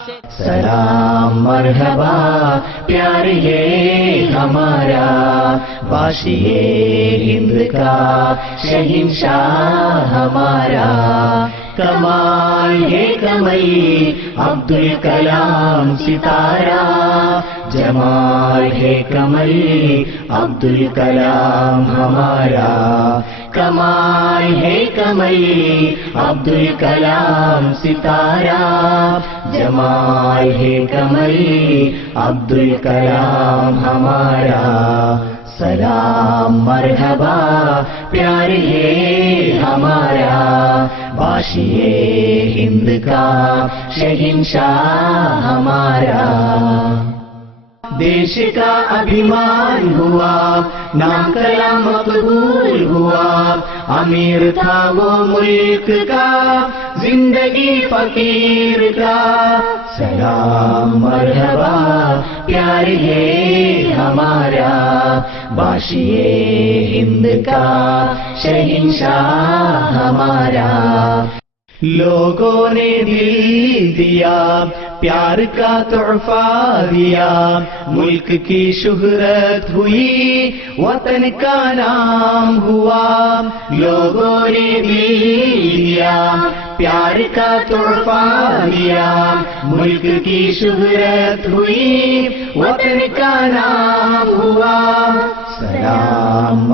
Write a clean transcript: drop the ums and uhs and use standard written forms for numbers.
सलाम मरहबा प्यार ये हमारा, वाशिए हिंद का शहंशाह हमारा। कमाल है कमई अब्दुल कलाम सितारा, जमाल है कमई अब्दुल कलाम हमारा। कमाल है कमई अब्दुल कलाम सितारा, जमाल है कमई अब्दुल कलाम हमारा। सलाम मरहबा प्यार ये हमारा, वाशिए हिंद का शहंशाह हमारा। देश का अभिमान हुआ, नाम कलाम मकबूल हुआ, अमीर था वो मुल्क का, जिंदगी फकीर का। सलाम मरहबा प्यार है हमारा, वाशिए हिंद का शहंशाह हमारा। लोगों ने दिल दिया, प्यार का तोहफा दिया, मुल्क की शुहरत हुई, वतन का नाम हुआ। लोगों ने दिल दिया, प्यार का तोहफा दिया, मुल्क की शुहरत हुई, वतन का नाम हुआ। सलाम